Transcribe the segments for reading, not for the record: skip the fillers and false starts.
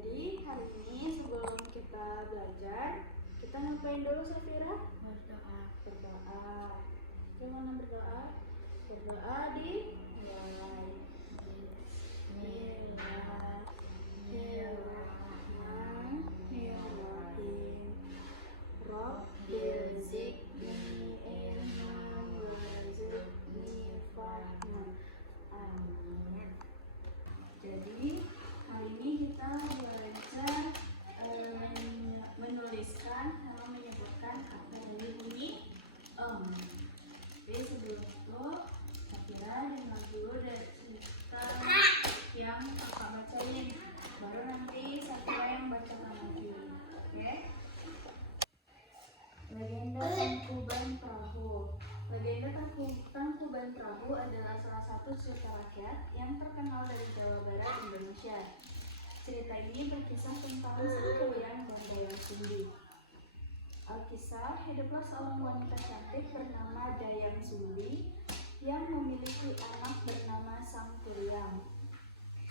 Jadi hari ini sebelum kita belajar, kita ngapain dulu Safira? Berdoa. Gimana berdoa? Berdoa di mulai. Bismillahirrahmanirrahim. Rabbil zidni ilman warzuqni fahman. Amin. Jadi hari ini kita belajar menuliskan sama menyebutkan kata dari bunyi Jadi sebelum itu Safira dengar dulu dari cerita yang kakak bacain, baru nanti Safira yang bacakan lagi. Oke? Legenda Tangkuban Perahu. Legenda Tangkuban Perahu adalah salah satu cerita rakyat yang terkenal dari Jawa Barat, Indonesia. Cerita ini berkisah tentang Sang Kuryang dan Dayang Sumbi. Alkisah, hiduplah seorang wanita cantik bernama Dayang Sumbi yang memiliki anak bernama Sang Kuryang.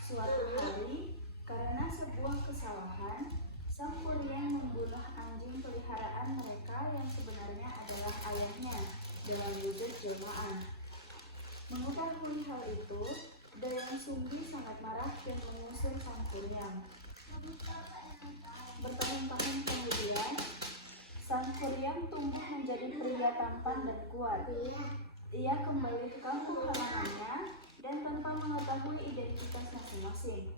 Suatu hari, karena sebuah kesalahan, Sang Kuryang membunuh anjing peliharaan mereka yang sebenarnya adalah ayahnya dalam wujud jelmaan. Mengetahui hal itu, Dayang Sumbi sangat marah dan mengusir Sang Kuryang. Bertahun-tahun kemudian, Sang Kuryang tumbuh menjadi pria tampan dan kuat. Ia kembali ke kampung halamannya dan tanpa mengetahui identitas masing-masing.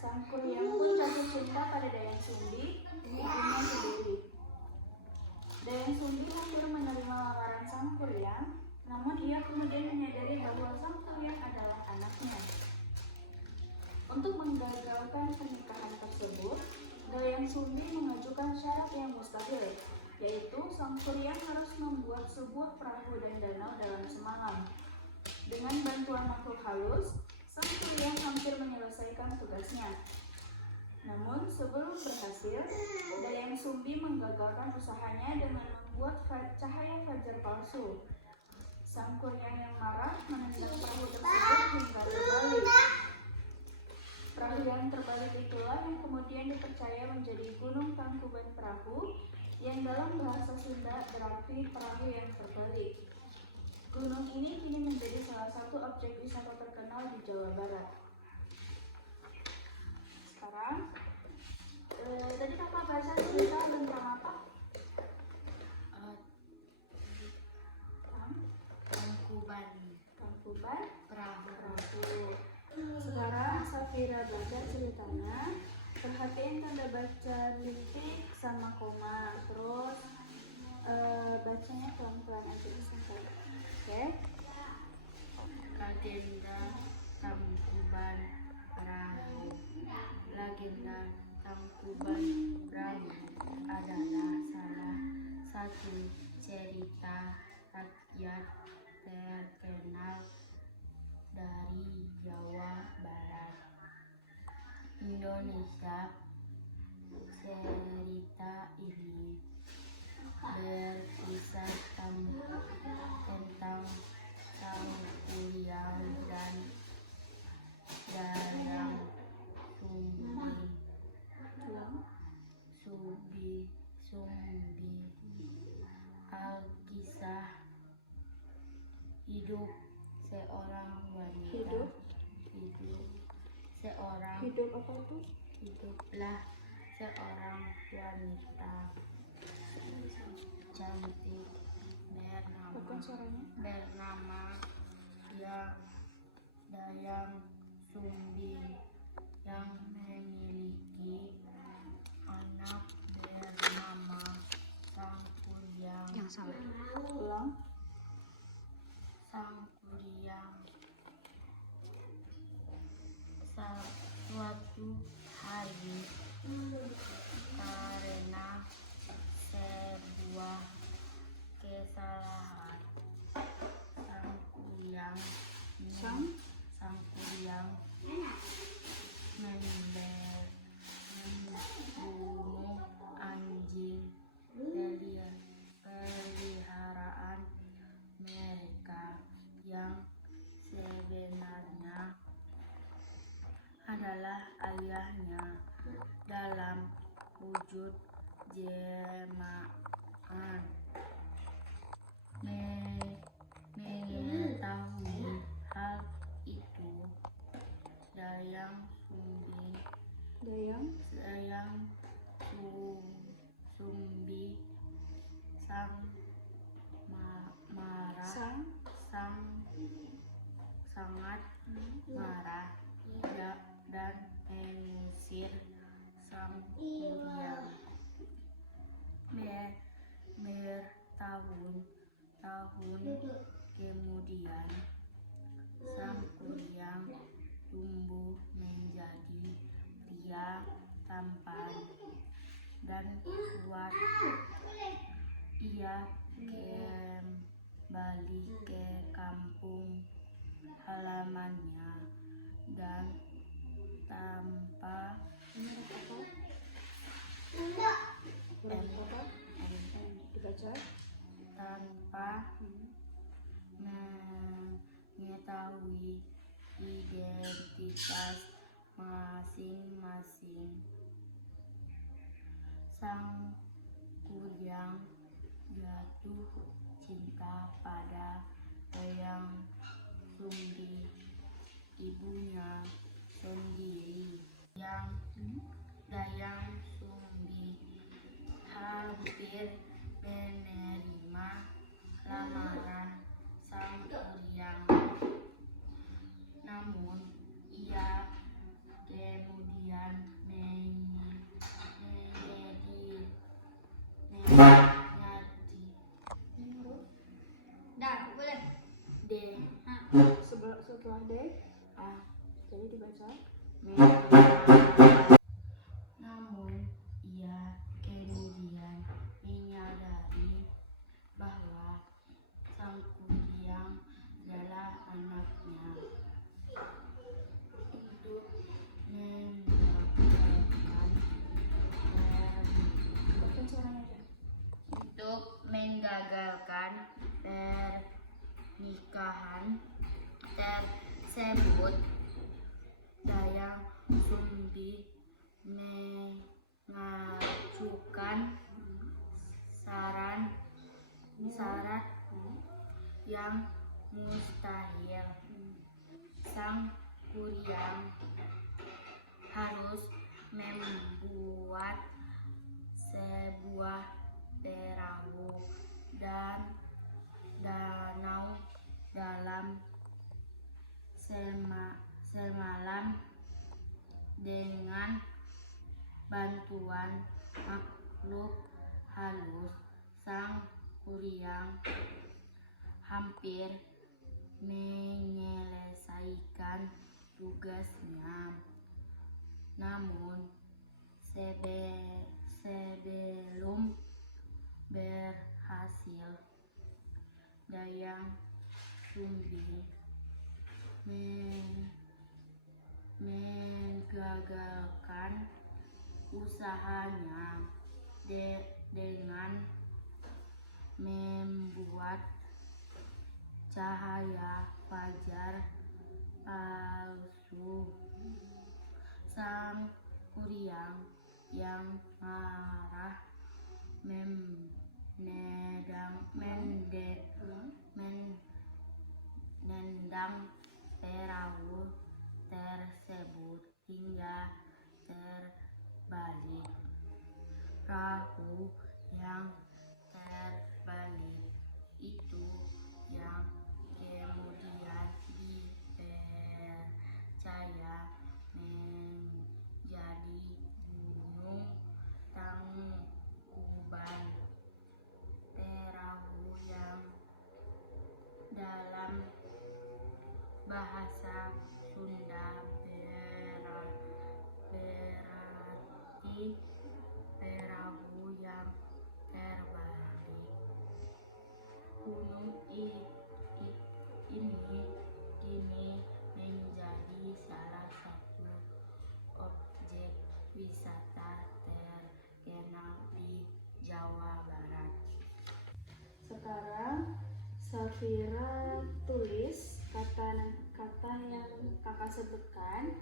Sang Kuryang pun jatuh cinta pada Dayang Sumbi, ibunya sendiri. Dayang Sumbi hampir menerima lamaran Sang Kuryang, namun ia kemudian menyadari bahwa Sang Kuryang adalah anaknya. Untuk menggagalkan pernikahan tersebut, Dayang Sumbi mengajukan syarat yang mustahil, yaitu Sang Kuryang harus membuat sebuah perahu dan danau dalam semalam. Dengan bantuan makhluk halus, Sang Kuryang hampir menyelesaikan tugasnya. Namun sebelum berhasil, Dayang Sumbi menggagalkan usahanya dengan membuat cahaya fajar palsu. Sang Kuryang yang marah menendang perahu tersebut hingga terbalik. Perahu yang terbalik itulah yang kemudian dipercaya menjadi Gunung Tangkuban Perahu, yang dalam bahasa Sunda berarti perahu yang terbalik. Gunung ini kini menjadi salah satu objek wisata terkenal di Jawa Barat. Sekarang, tadi kakak baca cerita tentang apa? Tangkuban Perahu. Sekarang Safira baca ceritanya. Perhatiin tanda baca titik sama koma. Terus bacanya pelan-pelan aja sampai. Oke? Legenda Tangkuban Perahu. Legenda Tangkuban Perahu adalah salah satu cerita rakyat terkenal dari Jawa Barat, Indonesia. Cerita ini berkisah tentang Sang Kuryang dan Dayang Sumbi. Alkisah hidup seorang wanita. Hidup apa itu? Hiduplah seorang wanita cantik bernama Dayang Sumbi yang memiliki anak bernama Sang Kuryang. Sang Kuryang suatu hari karena sebuah kesalahan Sang Kuryang membunuh anjing peliharaan mereka yang sebenarnya adalah ayahnya. dalam wujud jelmaan. Mengetahui hal itu, Dayang Sumbi sang sangat marah dan mengusir Sang Kuryang. Bertahun-tahun kemudian, Sang Kuryang tumbuh menjadi pria tampan dan kuat. Ia kembali ke kampung halamannya dan tanpa mengetahui identitas masing-masing. Sang Kuryang jatuh cinta pada Dayang Sumbi, ibunya sendiri. Dayang Sumbi hampir menerima lamaran Sang Kuryang, namun ia kemudian setelah D jadi dibaca. Namun ia kemudian menyadari bahwa Sang Kuryang adalah anaknya. Untuk menggagalkan pernikahan tersebut, Dayang Sumbi mengajukan syarat yang mustahil. Sang Kuryang harus membuat sebuah perahu dan danau dalam semalam dengan bantuan makhluk halus. Sang Kuryang hampir menyelesaikan tugasnya, namun sebelum berhasil, Dayang Sumbi menggagalkan usahanya dengan membuat cahaya fajar palsu. Sang Kuryang yang marah menendang perahu tersebut hingga terbalik. Perahu yang terbalik itu yang kemudian dipercaya menjadi Gunung Tangkuban. Perahu yang dalam bahasa Sunda berarti perahu yang terbalik. Gunung ini kini menjadi salah satu objek wisata terkenal di Jawa Barat. Sekarang Safira tulis kata yang kakak sebutkan.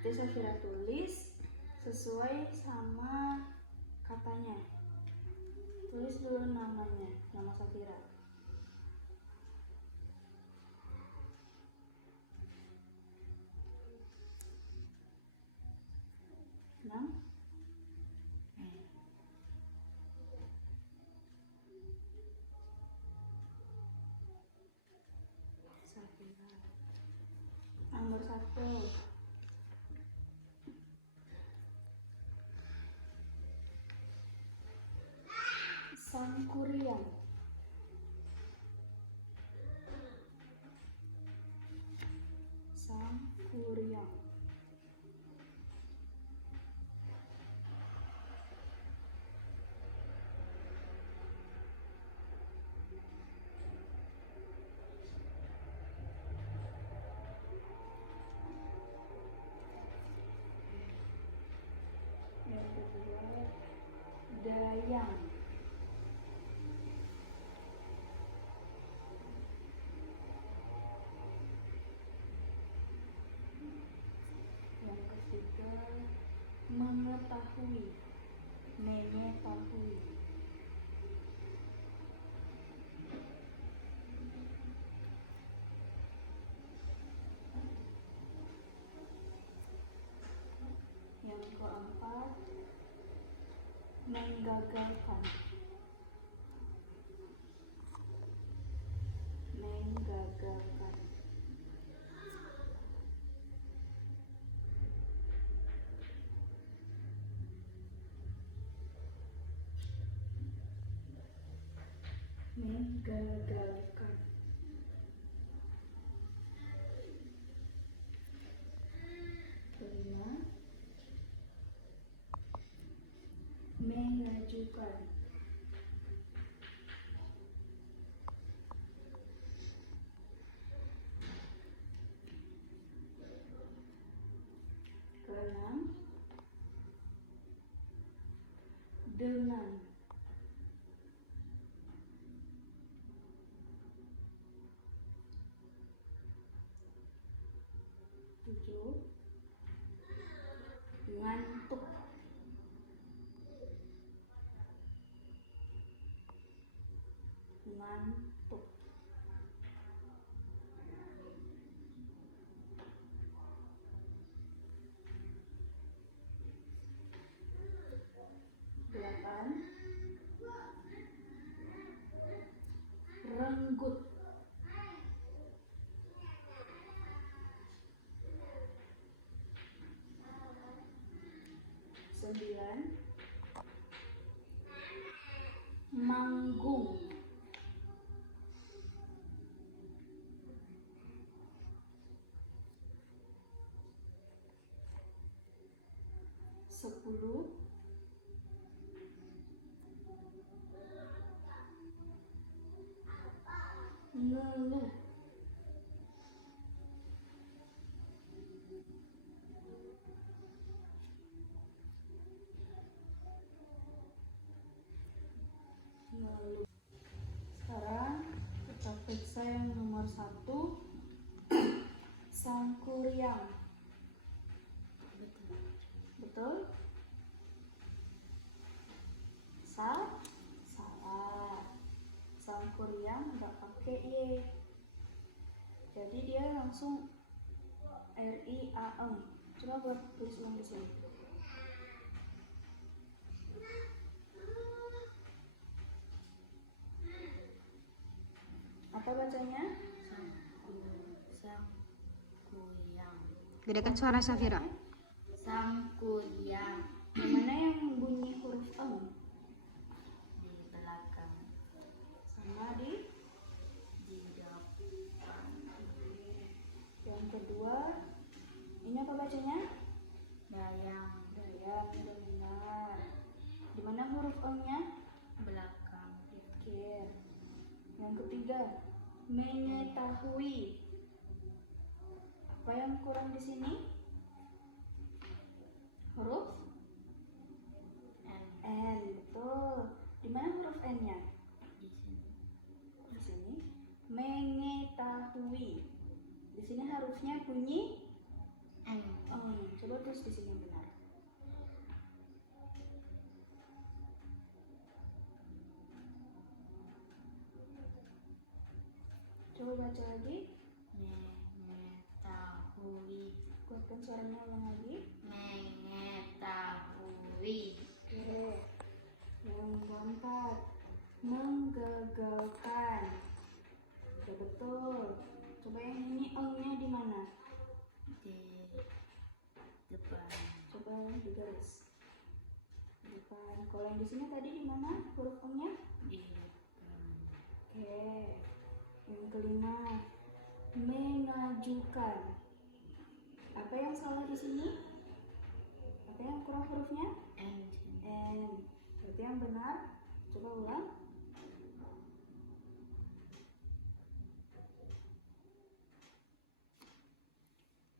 Nanti Safira tulis sesuai sama katanya. Tulis dulu namanya, nama Safira. Enam. Safira. Nomor 1. Sangkuriang. Sangkuriang. Yang kedua, Dayang. Yang ketiga, mengetahui. Mengetahui. Yang keempat, menggagalkan. Menggagalkan. Menggagalkan. Kelima, mengajukan. Keenam, dengan. Tujuh, ngantuk. Ngantuk. Delapan, renggut. Sembilan, manggung. Sepuluh, ngeluh. Ngeluh. Sekarang kita periksa yang nomor 1, Sangkuriang. Betul? Salah. Sangkuriang nggak pakai Y. Jadi dia langsung RIAM. Coba buat tulis ulang di sini. Apa bacanya? Sangkuriang. Bedakan suara Safira. Sangkuriang. Yang mana yang bunyi huruf M? Di belakang. Sama di. Depan. Yang kedua, ini apa bacanya? Dayang. Dayang, benar. Di mana huruf M-nya? Belakang. Oke. Yang ketiga, mengetahui. Apa yang kurang di sini? Huruf N. N, betul. Di mana huruf N-nya? Di sini. Di sini. Mengetahui. Di sini harusnya bunyi N. coba tulis di sini yang benar. Coba baca lagi. Mengetahui. Kuatkan suaranya, ulang lagi. Mengetahui. Oke. Yang keempat, menggagalkan. Udah betul. Coba yang ini eng-nya di mana? Di depan. Coba digaris. Depan. Kalau yang di sini tadi di mana huruf eng-nya? Di depan. Oke. Yang kelima, mengajukan. Apa yang salah di sini? Apa yang kurang hurufnya? And N. Berarti yang benar. Coba ulang.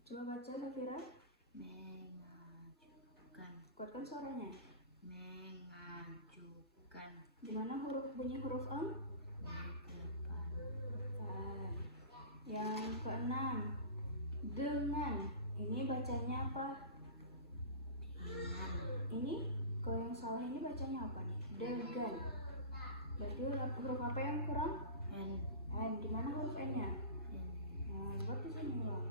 Coba baca Safira. mengajukan. Kuatkan suaranya. Mengajukan. Di mana bunyi huruf eng? Di depan. Depan. Yang keenam, dengan. Ini bacanya apa? Dengan. Ini kalau yang salah ini bacanya apa nih? Dengan. Berarti huruf apa yang kurang? And N. Di mana huruf N-nya? in. Nah, buat di sini ulang.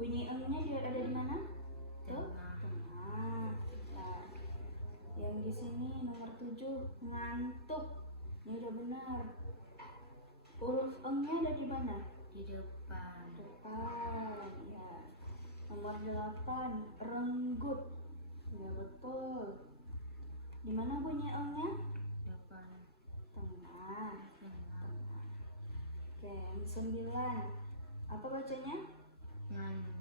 Bunyi eng-nya dia ada di mana? Tuh. Tengah. Tengah. Nah, yang di sini nomor 7, ngantuk. Ini udah benar. Huruf eng-nya ada di mana? Di depan. Depan. Ya. Nomor 8, renggut. Ya betul. Di mana bunyi eng-nya? Depan. Tengah. Tengah. Oke, yang 9. Apa bacanya? Manggung.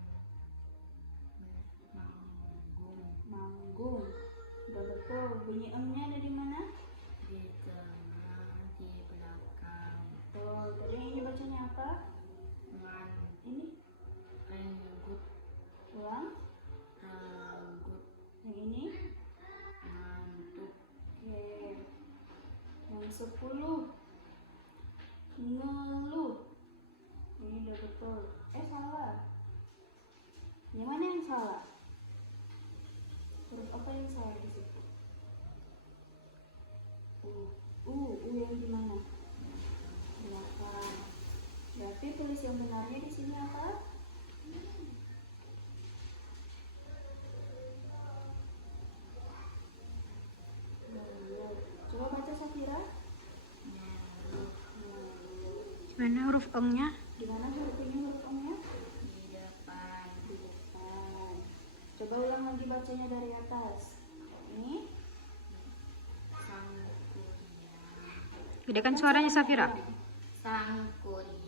Manggung. Udah betul. Bunyi eng-nya ada di mana? Di tengah. Di belakang. Betul. Tadi yang ini bacanya apa? Ini. Renggut. Ulang. Renggut. Yang ini. Ngantuk. Oke. Yang 10. Ngeluh. Ini udah betul. Salah. Yang mana yang salah? Huruf apa yang salah di situ? Yang di mana? Belakang. Berarti tulis yang benarnya di sini apa? Ngeluh. Coba baca Safira. Ngeluh. Ngeluh. Mana huruf eng-nya? Di mana huruf ini huruf eng-nya? Di depan. Di depan. Coba ulang lagi bacanya dari atas. Ini. Sang kuryang. Gedekan suaranya Safira. Sang kuryang.